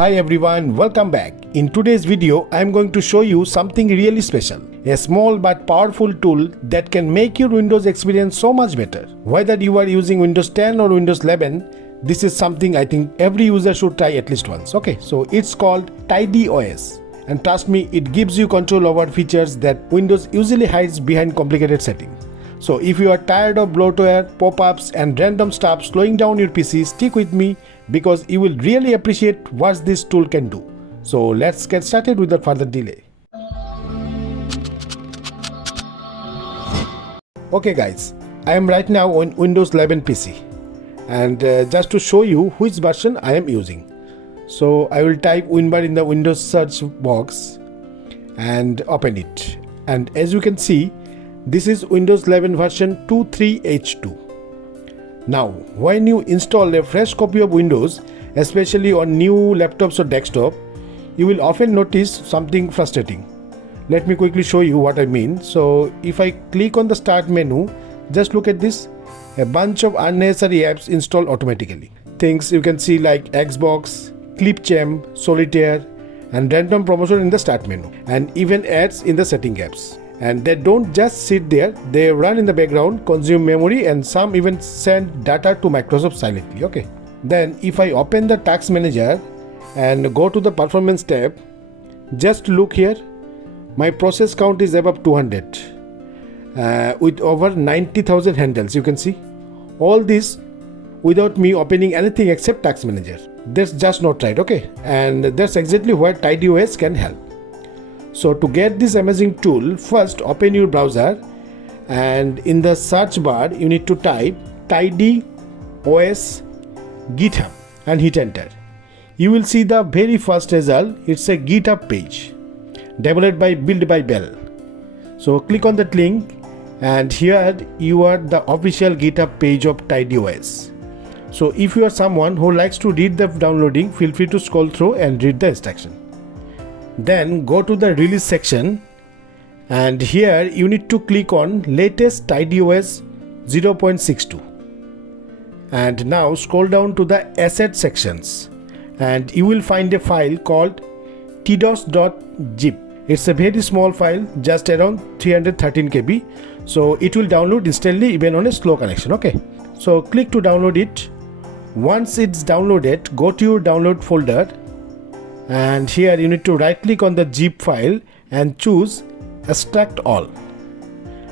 Hi everyone, welcome back. In today's video, I am going to show you something really special. A small but powerful tool that can make your Windows experience so much better. Whether you are using Windows 10 or Windows 11, this is something I think every user should try at least once. Okay, so it's called TidyOS. And trust me, it gives you control over features that Windows usually hides behind complicated settings. So if you are tired of bloatware, pop-ups and random stuff slowing down your PC, stick with me because you will really appreciate what this tool can do. So let's get started without further delay. Okay guys, I am right now on Windows 11 PC and just to show you which version I am using. So I will type WinBar in the Windows search box and open it. And as you can see, this is Windows 11 version 23H2. Now, when you install a fresh copy of Windows, especially on new laptops or desktop, you will often notice something frustrating. Let me quickly show you what I mean. So, if I click on the Start menu, just look at this. A bunch of unnecessary apps install automatically. Things you can see like Xbox, Clipchamp, Solitaire, and random promotion in the Start menu, and even ads in the Setting apps. And they don't just sit there, they run in the background, consume memory, and some even send data to Microsoft silently. Okay. Then if I open the Task Manager and go to the Performance tab, just look here, my process count is above 200 with over 90,000 handles. You can see all this without me opening anything except Task Manager. That's just not right, okay? And that's exactly where TidyOS can help. So to get this amazing tool, first open your browser and in the search bar you need to type TidyOS GitHub and hit enter. You will see the very first result. It's a GitHub page developed by Build by Bell. So click on that link and here you are the official GitHub page of TidyOS. So if you are someone who likes to read the downloading, feel free to scroll through and read the instruction. Then go to the release section and here you need to click on latest TidyOS 0.62 and now scroll down to the asset sections and you will find a file called tdos.zip. It's a very small file, just around 313 KB, so it will download instantly even on a slow connection. Okay, so click to download it. Once it's downloaded, go to your download folder and here you need to right click on the zip file and choose extract all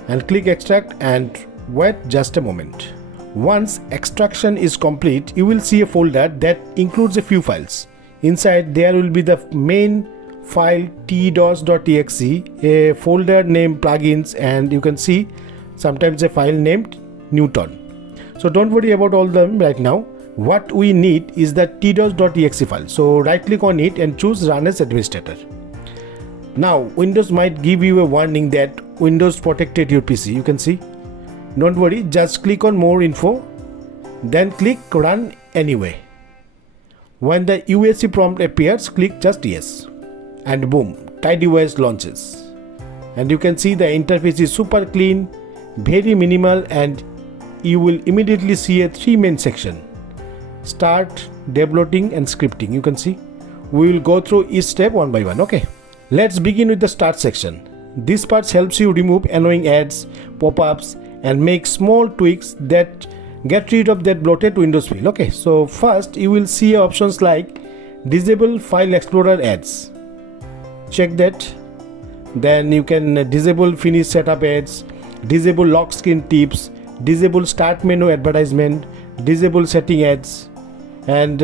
and click extract and wait just a moment. Once extraction is complete, you will see a folder that includes a few files. Inside there will be the main file tdos.exe, a folder named plugins, and you can see sometimes a file named Newton. So don't worry about all them right now. What we need is the tdos.exe file. So right click on it and choose run as administrator. Now Windows might give you a warning that Windows protected your PC. You can see. Don't worry, just click on more info, then click run anyway. When the UAC prompt appears, click just yes. And boom, TidyOS launches. And you can see the interface is super clean, very minimal, and you will immediately see a three main section. Start, debloating and scripting. You can see we will go through each step one by one. Okay, let's begin with the start section. This part helps you remove annoying ads, pop-ups and make small tweaks that get rid of that bloated Windows feel. Okay, so first you will see options like disable file explorer ads. Check that. Then you can disable finish setup ads, disable lock screen tips, disable start menu advertisement, disable setting ads, and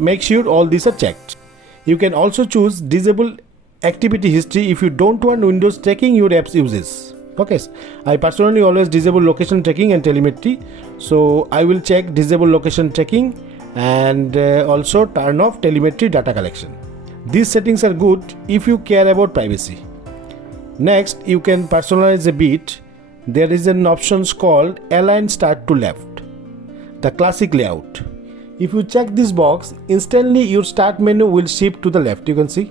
make sure all these are checked. You can also choose disable activity history if you don't want Windows tracking your apps uses. Okay, I personally always disable location tracking and telemetry, so I will check disable location tracking and also turn off telemetry data collection. These settings are good if you care about privacy. Next, you can personalize a bit. There is an option called align start to left, the classic layout. If you check this box, instantly your start menu will shift to the left. You can see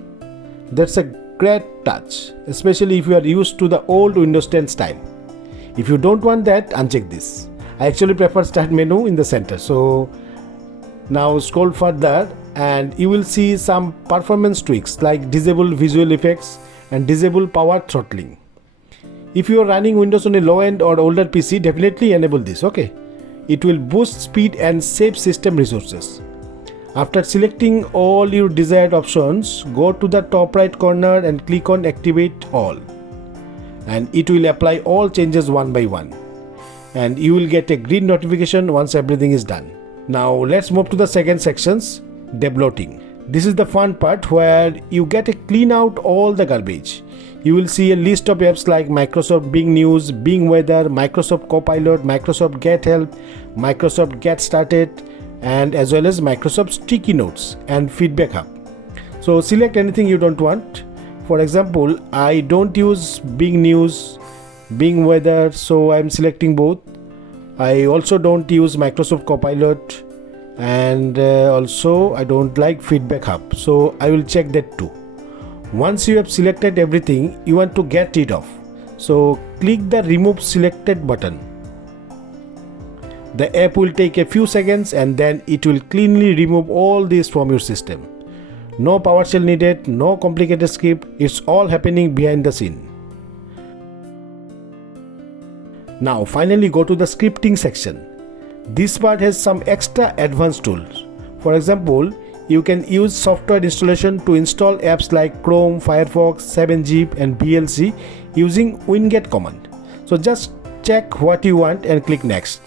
that's a great touch, especially if you are used to the old Windows 10 style. If you don't want that, uncheck this. I actually prefer start menu in the center. So now scroll further and you will see some performance tweaks like disable visual effects and disable power throttling. If you are running Windows on a low end or older PC, definitely enable this, okay? It will boost speed and save system resources. After selecting all your desired options, go to the top right corner and click on Activate All. And it will apply all changes one by one. And you will get a green notification once everything is done. Now let's move to the second sections, debloating. This is the fun part where you get to clean out all the garbage. You will see a list of apps like Microsoft Bing News, Bing Weather, Microsoft Copilot, Microsoft Get Help, Microsoft Get Started, and as well as Microsoft Sticky Notes and Feedback Hub. So select anything you don't want. For example, I don't use Bing News, Bing Weather, so I'm selecting both. I also don't use Microsoft Copilot, and also I don't like Feedback Hub, so I will check that too. Once you have selected everything you want to get rid of, so click the Remove Selected button. The app will take a few seconds and then it will cleanly remove all this from your system. No PowerShell needed, no complicated script, it's all happening behind the scene. Now finally go to the scripting section. This part has some extra advanced tools. For example, you can use software installation to install apps like Chrome, Firefox, 7zip and VLC using winget command. So just check what you want and click next.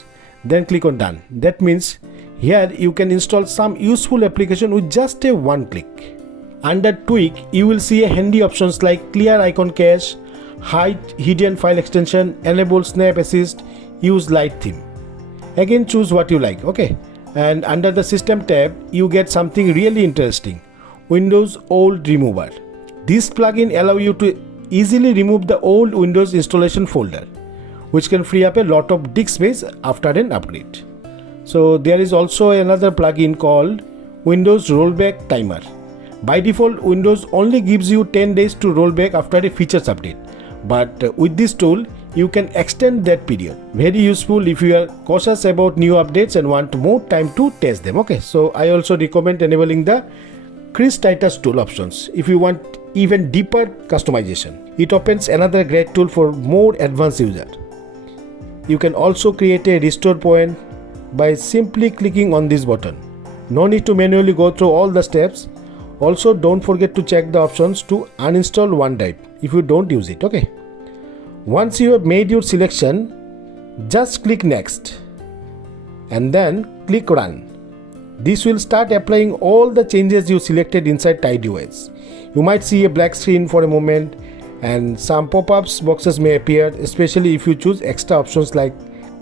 Then click on done. That means here you can install some useful application with just a one click. Under tweak, you will see a handy options like clear icon cache, hide hidden file extension, enable snap assist, use light theme. Again choose what you like, okay? And under the system tab, you get something really interesting, Windows Old Remover. This plugin allows you to easily remove the old Windows installation folder, which can free up a lot of disk space after an upgrade. So there is also another plugin called Windows Rollback Timer. By default, Windows only gives you 10 days to roll back after a features update. But with this tool, you can extend that period. Very useful if you are cautious about new updates and want more time to test them. Okay, so I also recommend enabling the Crease Titus tool options if you want even deeper customization. It opens another great tool for more advanced user. You can also create a restore point by simply clicking on this button. No need to manually go through all the steps. Also, don't forget to check the options to uninstall OneDrive if you don't use it, okay? Once you have made your selection, just click next and then click run. This will start applying all the changes you selected inside TidyOS. You might see a black screen for a moment and some pop-ups boxes may appear, especially if you choose extra options like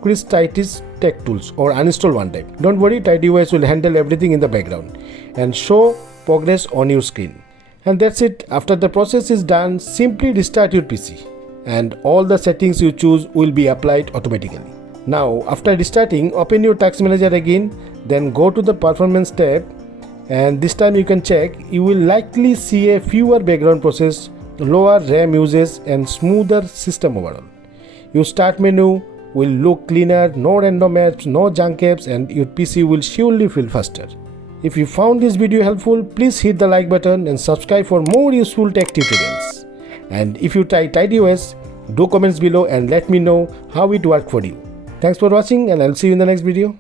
Crease Titus Tech Tools or uninstall OneDrive. Don't worry, TidyOS will handle everything in the background and show progress on your screen. And that's it. After the process is done, simply restart your PC and all the settings you choose will be applied automatically. Now after restarting, open your Task Manager again, then go to the Performance tab, and this time you can check. You will likely see a fewer background process, lower RAM usage and smoother system overall. Your start menu will look cleaner, no random apps, no junk apps, and your PC will surely feel faster. If you found this video helpful, please hit the like button and subscribe for more useful tech tutorials. And if you try TidyOS, do comments below and let me know how it worked for you. Thanks for watching and I'll see you in the next video.